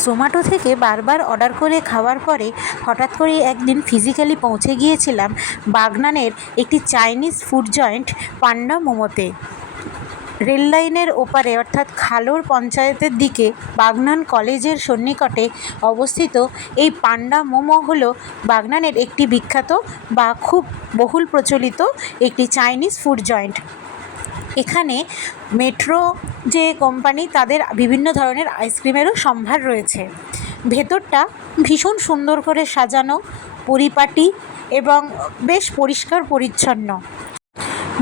জোম্যাটো থেকে বারবার অর্ডার করে খাওয়ার পরে হঠাৎ করেই একদিন ফিজিক্যালি পৌঁছে গিয়েছিলাম বাগনানের একটি চাইনিজ ফুড জয়েন্ট পান্ডা মোমোতে। রেল লাইনের ওপারে অর্থাৎ খালোর পঞ্চায়েতের দিকে বাগনান কলেজের সন্নিকটে অবস্থিত এই পান্ডা মোমো হলো বাগনানের একটি বিখ্যাত বা খুব বহুল প্রচলিত একটি চাইনিজ ফুড জয়েন্ট। এখানে মেট্রো যে কোম্পানি তাদের বিভিন্ন ধরনের আইসক্রিমেরও সম্ভার রয়েছে। ভেতরটা ভীষণ সুন্দর করে সাজানো, পরিপাটি এবং বেশ পরিষ্কার পরিচ্ছন্ন।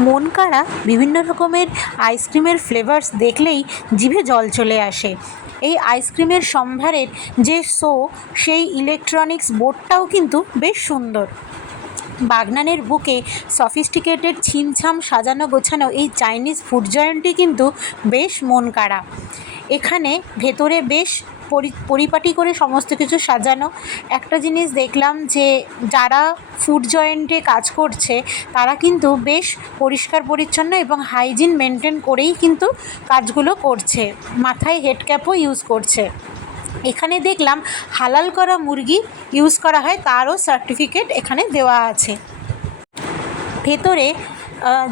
মন কাড়া বিভিন্ন রকমের আইসক্রিমের ফ্লেভার্স দেখলেই জিভে জল চলে আসে। এই আইসক্রিমের সম্ভারের যে শো, সেই ইলেকট্রনিক্স বোর্ডটাও কিন্তু বেশ সুন্দর। বাগনানের বুকে সফিস্টিকেটেড ছিমছাম সাজানো গোছানো এই চাইনিজ ফুড জয়েন্টটি কিন্তু বেশ মন কাড়া। এখানে ভেতরে বেশ পরিপাটি করে সমস্ত কিছু সাজানো। একটা জিনিস দেখলাম যে যারা ফুড জয়েন্টে কাজ করছে তারা কিন্তু বেশ পরিষ্কার পরিচ্ছন্ন এবং হাইজিন মেনটেন করেই কিন্তু কাজগুলো করছে, মাথায় হেড ক্যাপও ইউজ করছে। এখানে দেখলাম হালাল করা মুরগি ইউজ করা হয়, তারও সার্টিফিকেট এখানে দেওয়া আছে। ভেতরে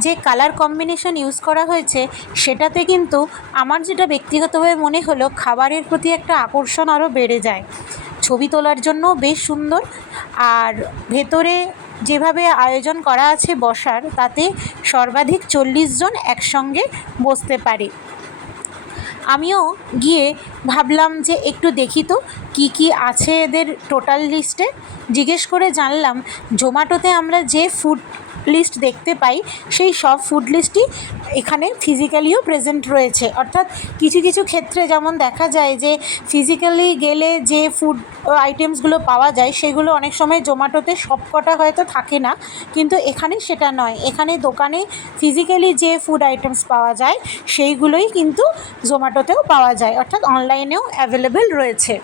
যে কালার কম্বিনেশন ইউজ করা হয়েছে সেটাতে কিন্তু আমার যেটা ব্যক্তিগতভাবে মনে হলো, খাবারের প্রতি একটা আকর্ষণ আরও বেড়ে যায়। ছবি তোলার জন্য বেশ সুন্দর। আর ভেতরে যেভাবে আয়োজন করা আছে বসার, তাতে সর্বাধিক 40 জন একসঙ্গে বসতে পারে। আমিও গিয়ে ভাবলাম যে একটু দেখি তো কী কী আছে এদের টোটাল লিস্টে। জিজ্ঞেস করে জানলাম জোম্যাটোতে আমরা যে ফুড লিস্ট দেখতে পাই সেই সব ফুড লিস্টই এখানে ফিজিক্যালিও প্রেজেন্ট রয়েছে। অর্থাৎ কিছু কিছু ক্ষেত্রে যেমন দেখা যায় যে ফিজিক্যালি গেলে যে ফুড আইটেমসগুলো পাওয়া যায় সেগুলো অনেক সময় জোম্যাটোতে সবকটা হয়তো থাকে না, কিন্তু এখানে সেটা নয়। এখানে দোকানে ফিজিক্যালি যে ফুড আইটেমস পাওয়া যায় সেইগুলোই কিন্তু জোম্যাটোতেও পাওয়া যায়, অর্থাৎ অনলাইনেও অ্যাভেলেবেল রয়েছে।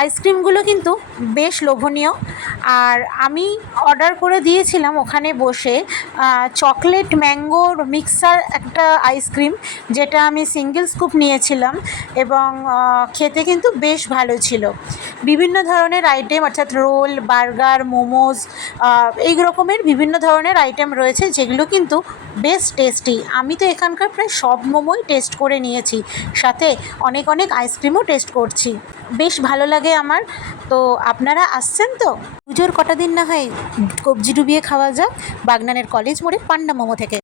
আইসক্রিমগুলো কিন্তু বেশ লোভনীয়। আর আমি অর্ডার করে দিয়েছিলাম ওখানে বসে চকলেট ম্যাঙ্গোর মিক্সার একটা আইসক্রিম, যেটা আমি সিঙ্গেল স্কুপ নিয়েছিলাম এবং খেতে কিন্তু বেশ ভালো ছিল। বিভিন্ন ধরনের আইটেম অর্থাৎ রোল, বার্গার, মোমোজ, এই রকমের বিভিন্ন ধরনের আইটেম রয়েছে যেগুলো কিন্তু বেশ টেস্টি। আমি তো এখানকার প্রায় সব মোমোই টেস্ট করে নিয়েছি, সাথে অনেক অনেক আইসক্রিমও টেস্ট করছি। বেশ ভালো লাগে আমার। তো আপনারা আসছেন তো, পুজোর কটা দিন না হয় কবজি ডুবিয়ে খাওয়া যাক বাগনানের কলেজ মোড়ে পান্ডা মোমো থেকে।